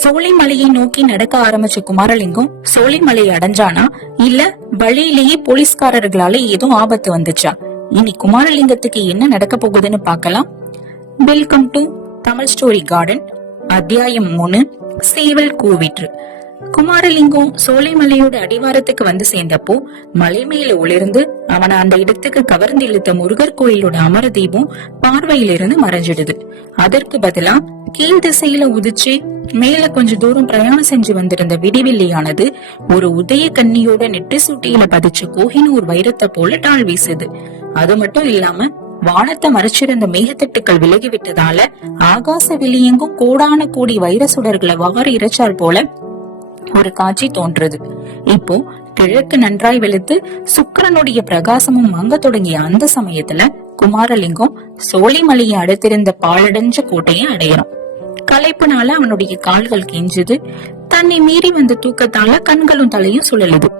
சோலைமலையை நோக்கி நடக்க ஆரம்பிச்ச குமாரலிங்கம் சோலைமலையை அடைஞ்சானா இல்ல வழியிலேயே போலீஸ்காரர்களால ஏதோ ஆபத்து வந்துச்சா? இனி குமாரலிங்கத்துக்கு என்ன நடக்க போகுதுன்னு பார்க்கலாம். Welcome to Tamil story garden. அத்தியாயம் 3, சேவல் கூவிற்று. குமாரலிங்கம் சோலைமலையோட அடிவாரத்துக்கு வந்து சேர்ந்தப்போ மலை மேல ஒளிர்ந்து அவனை அந்த இடத்துக்கு கவர்ந்து இழுத்த முருகர் கோயிலோட அமர தீபம் பார்வையிலிருந்து மறைஞ்சிடுது. அதற்கு பதிலா கீழ் திசையில உதிச்சு மேல கொஞ்ச தூரம் பிரயாணம் செஞ்சு வந்திருந்த விடிவெள்ளியானது ஒரு உதய கன்னியோட நெட்டு சூட்டியில பதிச்ச கோஹினூர் வைரத்தை போல டால் வீசுது. அது மட்டும் இல்லாம வானத்தை மறைச்சிருந்த மேகத்தட்டுக்கள் விலகிவிட்டதால ஆகாச வெளியெங்கும் கோடான கோடி வைர சுடர்களை வாரி இறைச்சால் போல ஒரு காட்சி தோன்றுது. இப்போ கிழக்கு நன்றாய் வெளுத்து சுக்கிரனுடைய பிரகாசமும் மங்க தொடங்கிய அந்த சமயத்துல குமாரலிங்கம் சோலைமலையை அடுத்திருந்த பாழடைஞ்ச கோட்டையை அடையறான். களைப்புனால அவனுடைய கால்கள் கெஞ்சுது. தன்னை மீறி வந்த தூக்கத்தால கண்களும் தலையும் சுழலுது.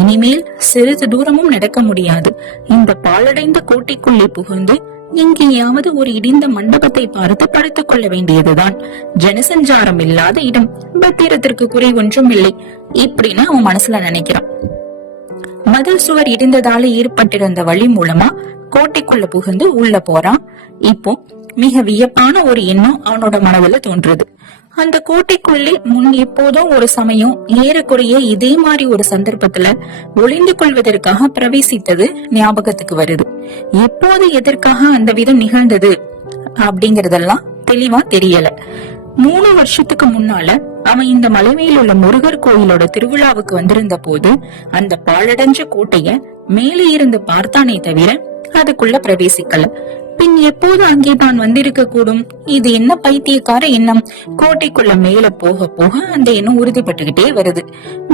இனிமேல் சிறிது தூரமும் நடக்க முடியாது. இந்த பாழடைந்த கோட்டைக்குள்ளே புகுந்து எங்கேயாவது ஒரு இடிந்த மண்டபத்தை பார்த்து படுத்துக் கொள்ள வேண்டியதுதான். ஜனசஞ்சாரம் இல்லாத இடம், பத்திரத்திற்கு குறை ஒன்றும் இல்லை இப்படின்னு அவன் மனசுல நினைக்கிறான். மதில் சுவர் இடிந்ததால ஏற்பட்டிருந்த வழி மூலமா கோட்டைக்குள்ள புகுந்து உள்ள போறான். இப்போ மிக வியப்பான ஒரு எண்ணம் அவனோட மனதுல தோன்றுது. அந்த கோட்டைக்குள்ளே முன் எப்போதும் ஒரு சமயம் ஏறக்குறைய இதே மாதிரி ஒரு சந்தர்ப்பத்துல ஒளிந்து கொள்வதற்காக பிரவேசித்தது ஞாபகத்துக்கு வருது. எப்போது எதற்காக அந்த விதம் நிகழ்ந்தது அப்படிங்கறதெல்லாம் தெளிவா தெரியல. 3 வருஷத்துக்கு முன்னால அவன் இந்த மலைமையில் உள்ள முருகர் கோயிலோட திருவிழாவுக்கு வந்திருந்த போது அந்த பாழடைஞ்ச கோட்டைய மேலே இருந்து பார்த்தானே தவிர அதுக்குள்ள பிரவேசிக்கல. பின் எப்போது அங்கே தான் வந்திருக்க கூடும்? இது என்ன பைத்தியக்கார எண்ணம்? கோட்டைக்குள்ள மேல போக போக அந்த எண்ணம் உறுதிப்பட்டுகிட்டே வருது.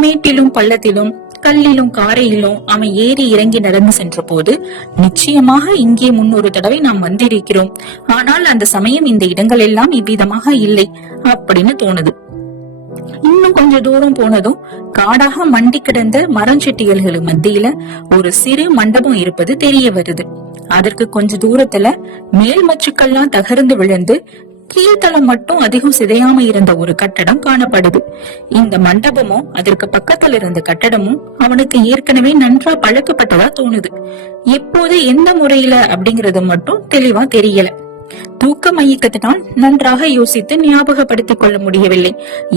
மேட்டிலும் பள்ளத்திலும் கல்லிலும் காரையிலும் அவன் ஏறி இறங்கி நடந்து சென்ற போது நிச்சயமாக இங்கே முன்னொரு தடவை நாம் வந்திருக்கிறோம். ஆனால் அந்த சமயம் இந்த இடங்கள் எல்லாம் இவ்விதமாக இல்லை அப்படின்னு தோணுது. இன்னும் கொஞ்ச தூரம் போனதும் காடாக மண்டி கிடந்த மரஞ்செட்டியல்களுக்கு மத்தியில ஒரு சிறு மண்டபம் இருப்பது தெரிய வருது. அதற்கு கொஞ்ச தூரத்துல மேல் மச்சுக்கெல்லாம் தகர்ந்து விழுந்து கீழ்த்தளம் மட்டும் அதிகம் சிதையாம இருந்த ஒரு கட்டடம் காணப்படுது. இந்த மண்டபமும் அதற்கு பக்கத்துல இருந்த கட்டடமும் அவனுக்கு ஏற்கனவே நன்றா பழக்கப்பட்டதா தோணுது. எப்போது எந்த முறையில அப்படிங்கறது மட்டும் தெளிவா தெரியல. தூக்க மயக்கத்தினால் நன்றாக யோசித்து ஞாபகப்படுத்திக் கொள்ள முடியவில்லை.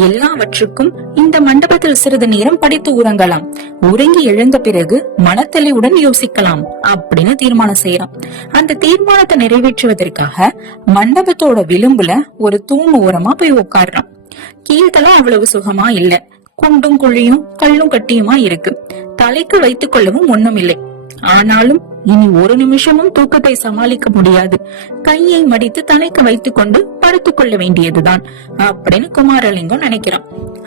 எல்லாவற்றுக்கும் இந்த மண்டபத்தில் சிறிது நேரம் படித்து உறங்கலாம், உறங்கி எழுந்த பிறகு மனத்தெளிவுடன் யோசிக்கலாம் அப்படின்னு தீர்மானம் செய்யறான். அந்த தீர்மானத்தை நிறைவேற்றுவதற்காக மண்டபத்தோட விளிம்புல ஒரு தூண் ஓரமா போய் உட்காடுறான். கீழ்த்தலாம் அவ்வளவு சுகமா இல்ல. குண்டும் குழியும் கல்லும் கட்டியுமா இருக்கு. தலைக்கு வைத்துக் கொள்ளவும் ஒண்ணும் இல்லை. ஆனாலும் இனி ஒரு நிமிஷமும் தூக்கத்தை சமாளிக்க முடியாது. கையை மடித்து தலைக்கு வைத்துக் கொண்டு படுத்துக் கொள்ள வேண்டியதுதான் அப்படின்னு குமாரலிங்கம் நினைக்கிறான்.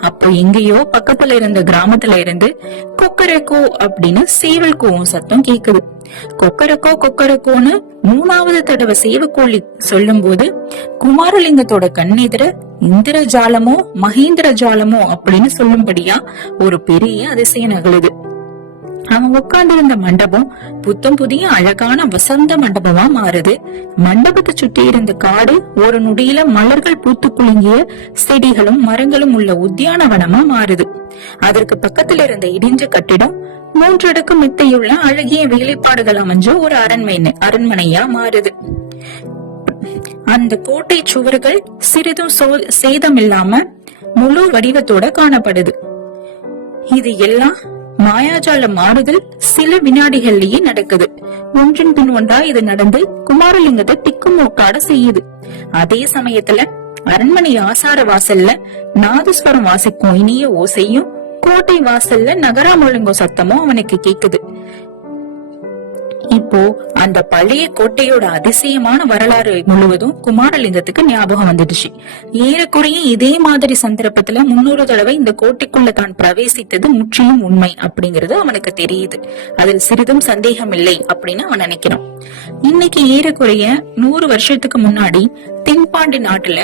அப்போ எங்கேயோ பக்கத்துல இருந்த கிராமத்துல இருந்து கொக்கரக்கோ அப்படின்னு சேவல் கூவும் சத்தம் கேக்குது. கொக்கரக்கோ கொக்கரக்கோன்னு 3வது தடவை சேவக்கோழி சொல்லும் போது குமாரலிங்கத்தோட கண்ணெதிர இந்திரஜாலமோ மகேந்திர ஜாலமோ அப்படின்னு சொல்லும்படியா ஒரு பெரிய அதிசயம் நகழுது. அவன் உட்கார்ந்து இருந்த மண்டபம் புத்தம் புதிய அழகான வசந்த மண்டபமா மாறுது. மண்டபத்தை சுற்றி இருந்த காடு ஒரு நொடியில மலர்கள் பூத்து குலுங்கிய செடிகளும் மரங்களும் உள்ள உத்தியானவனமா மாறுது. அதற்கு பக்கத்துல இருந்த இடிஞ்ச கட்டிடம் 3 அடுக்கு மித்தையுள்ள அழகிய வேலைப்பாடுகள் அமைஞ்ச ஒரு அரண்மனையா மாறுது. அந்த கோட்டை சுவர்கள் சிறிதும் சேதம் இல்லாம முழு வடிவத்தோட காணப்படுது. இது எல்லாம் மாயாஜால மாறுதல் சில வினாடிகள்லயே நடக்குது. ஒன்றின் பின் ஒன்றா இது நடந்து குமாரலிங்கத்தை திக்குமூக்காட செய்யுது. அதே சமயத்துல அரண்மனை ஆசார வாசல்ல நாதஸ்வரம் வாசிக்கும் இனிய ஓசையும் கோட்டை வாசல்ல நகரா முழங்கோ சத்தமும் அவனுக்கு கேக்குது. இப்போ அந்த பழைய கோட்டையோட அதிசயமான வரலாறு முழுவதும் குமாரலிங்கத்துக்கு ஞாபகம் வந்துடுச்சு. ஏறக்குறைய இதே மாதிரி சந்தர்ப்பத்துல 300 தடவை இந்த கோட்டைக்குள்ள தான் பிரவேசித்தது முற்றிலும் உண்மை அப்படிங்கறது அவனுக்கு தெரியுது. அதில் சிறிதும் சந்தேகம் இல்லை அப்படின்னு அவன் நினைக்கிறான். இன்னைக்கு ஏறக்குறைய 100 வருஷத்துக்கு முன்னாடி தென்பாண்டி நாட்டுல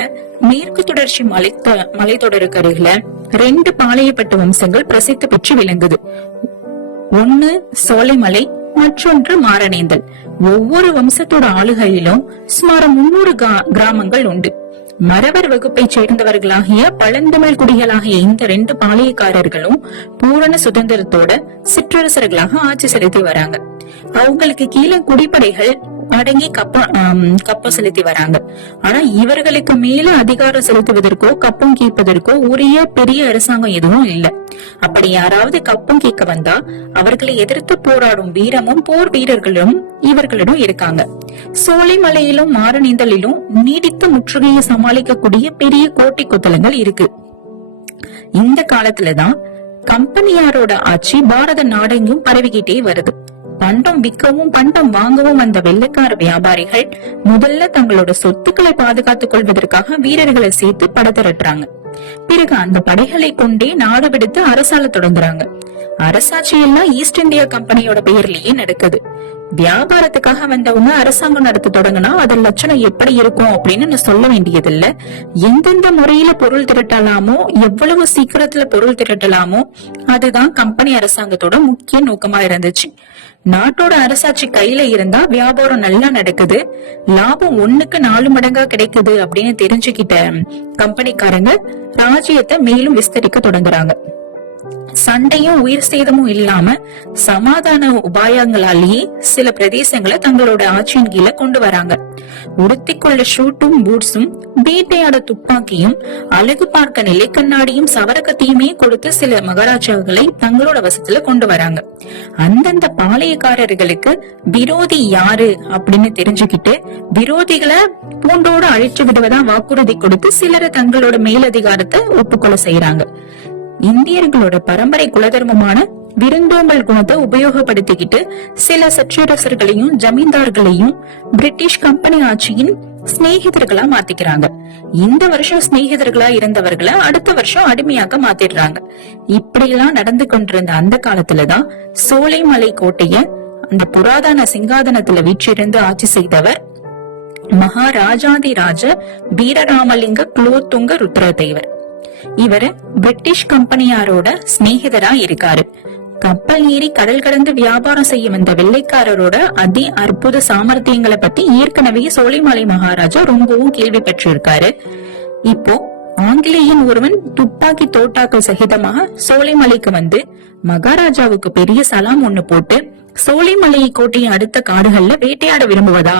மேற்கு தொடர்ச்சி மலைத்தொடருக்கு அருகில 2 பாளையப்பட்ட வம்சங்கள் பிரசித்தி பெற்று விளங்குது. ஒன்னு சோலைமலை, மற்றொன்று மாரணேந்தல். ஒவ்வொரு வம்சத்தோட ஆளுகையிலும் சுமார் 300 கிராமங்கள் உண்டு. மறவர் வகுப்பை சேர்ந்தவர்களாகிய பழந்தமிழ் குடிகளாகிய இந்த 2 பாளையக்காரர்களும் பூரண சுதந்திரத்தோட சிற்றரசர்களாக ஆட்சி செலுத்தி வராங்க. அவங்களுக்கு கீழே குடிப்படைகள் அடங்கி கப்பம் செலுத்தி வராங்க. ஆனா இவர்களுக்கு மேல அதிகாரம் செலுத்துவதற்கோ கப்பம் கேட்பதற்கோ உரிய பெரிய அரசாங்கம் எதுவும் இல்ல. அப்படி யாராவது கப்பம் கேட்க வந்தா அவர்களை எதிர்த்து போராடும் வீரமும் போர் வீரர்களும் இவர்களிடம் இருக்காங்க. சோலைமலையிலும் மாரநீந்தலிலும் நீடித்த முற்றுகையை சமாளிக்கக்கூடிய பெரிய கோட்டை கொத்தளங்கள் இருக்கு. இந்த காலத்துலதான் கம்பெனியாரோட ஆட்சி பாரத நாடெங்கும் பரவிக்கிட்டே வருது. பண்டம் விற்கவும் பண்டம் வாங்கவும் அந்த வெள்ளைக்கார வியாபாரிகள் முதல்ல தங்களோட சொத்துக்களை பாதுகாத்துக் கொள்வதற்காக வீரர்களை சேர்த்து படை திரட்டுறாங்க. பிறகு அந்த படைகளை கொண்டே நாடு விடுத்து அரசால தொடங்குறாங்க. அரசாட்சி எல்லாம் ஈஸ்ட் இந்தியா கம்பெனியோட பெயர்லயே நடக்குது. வியாபாரத்துக்காக வந்தவங்க அரசாங்கம் நடத்த தொடங்கினா அது லட்சணம் எப்படி இருக்கும் அப்படின்னு நான் சொல்ல வேண்டியதில்ல. எந்தெந்த முறையில பொருள் திரட்டலாமோ எவ்வளவு சீக்கிரத்துல பொருள் திரட்டலாமோ அதுதான் கம்பெனி அரசாங்கத்தோட முக்கிய நோக்கமா இருந்துச்சு. நாட்டோட அரசாட்சி கையில இருந்தா வியாபாரம் நல்லா நடக்குது, லாபம் 1க்கு 4 மடங்கா கிடைக்குது அப்படின்னு தெரிஞ்சுக்கிட்ட கம்பெனிக்காரங்க ராஜ்யத்தை மேலும் விஸ்தரிக்க தொடங்குறாங்க. சண்டையும் உயிர் சேதமும் இல்லாம சமாதான உபாயங்களாலேயே சில பிரதேசங்களை தங்களோட ஆட்சியின் கீழே கொண்டு வராங்க. உடுத்திக்கொள்ள ஷூட்டும் பூட்ஸும் வேட்டையாட துப்பாக்கியும் அழகு பார்க்க நிலை கண்ணாடியும் சவரக்கத்தையுமே கொடுத்து சில மகாராஜாக்களை தங்களோட வசத்துல கொண்டு வராங்க. அந்தந்த பாளையக்காரர்களுக்கு விரோதி யாரு அப்படின்னு தெரிஞ்சுக்கிட்டு விரோதிகளை பூண்டோடு அழிச்சு விடுவதா வாக்குறுதி கொடுத்து சிலரை தங்களோட மேலதிகாரத்தை ஒப்புக்கொள்ள செய்யறாங்க. இந்தியர்களோட பரம்பரை குலதர்மமான விருந்தோம்பல் குணத்தை உபயோகப்படுத்திக்கிட்டு சில சற்றரசர்களையும் ஜமீன்தார்களையும் பிரிட்டிஷ் கம்பெனி ஆட்சியின் சிநேகிதர்களா மாத்திக்கிறாங்க. இந்த வருஷம் சிநேகிதர்களா இருந்தவர்களை அடுத்த வருஷம் அடிமையாக்க மாத்திடுறாங்க. இப்படி எல்லாம் நடந்து கொண்டிருந்த அந்த காலத்துலதான் சோலைமலை கோட்டைய அந்த புராதன சிங்காதனத்துல வீற்றிருந்து ஆட்சி செய்தவர் மகாராஜாதிராஜ வீரராமலிங்க குலோத்துங்க ருத்ரதேவர். இவரு பிரிட்டிஷ் கம்பெனியாரோட சிநேகிதரா இருக்காரு. கப்பல் ஏறி கடல் கடந்து வியாபாரம் செய்ய வந்த வெள்ளைக்காரரோட அதி அற்புத சாமர்த்தியங்களை பத்தி ஏற்கனவே சோலைமலை மகாராஜா ரொம்பவும் கேள்வி பெற்றிருக்காரு. இப்போ ஆங்கிலேயன் ஒருவன் துப்பாக்கி தோட்டாக்கள் சகிதமாக சோலைமலைக்கு வந்து மகாராஜாவுக்கு பெரிய சலாம் ஒண்ணு போட்டு சோலைமலை கோட்டையை அடுத்த காடுகள்ல வேட்டையாட விரும்புவதா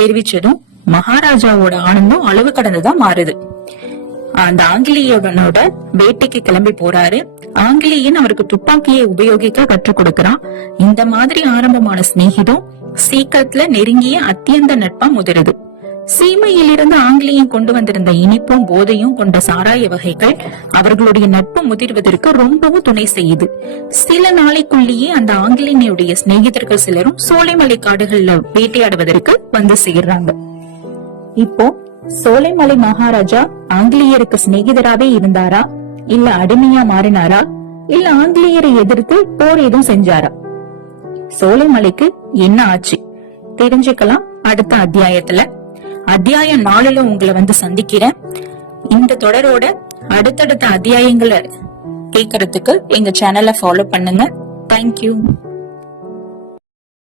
தெரிவிச்சதும் மகாராஜாவோட ஆனந்தம் அளவு கடந்துதான் மாறுது. அந்த ஆங்கிலேயனோட வேட்டைக்கு கிளம்பி போறாரு. ஆங்கிலேயன் அவருக்கு துப்பாக்கியை உபயோகிக்க கற்றுக் கொடுக்கிறான். இந்த மாதிரி ஆரம்பமான சிநேகிதம் சீக்கிரத்துல நெருங்கிய அத்தியந்த நட்பா முதிருது. சீமையில் இருந்து ஆங்கிலேயன் கொண்டு வந்திருந்த இனிப்பும் போதையும் கொண்ட சாராய வகைகள் அவர்களுடைய நட்பு முதிர்வதற்கு ரொம்பவும் துணை செய்யுது. சில நாளைக்குள்ளேயே அந்த ஆங்கிலேயனுடைய சிநேகிதர்கள் சிலரும் சோலைமலை காடுகள்ல வேட்டையாடுவதற்கு வந்து சேர்றாங்க. இப்போ சோலைமலை மகாராஜா ஆங்கிலேயருக்கு சிநேகிதராவே இருந்தாரா, இல்ல அடிமையா மாறினாரா, இல்ல ஆங்கிலேயரை எதிர்த்து போர் எதுவும் செஞ்சாரா? சோலைமலைக்கு என்ன ஆச்சு தெரிஞ்சுக்கலாம் அடுத்த அத்தியாயத்துல. அத்தியாயம் 4ல உங்களை வந்து சந்திக்கிறேன். இந்த தொடரோட அடுத்தடுத்த அத்தியாயங்களை கேட்கறதுக்கு எங்க சேனலை ஃபாலோ பண்ணுங்க. தேங்க்யூ.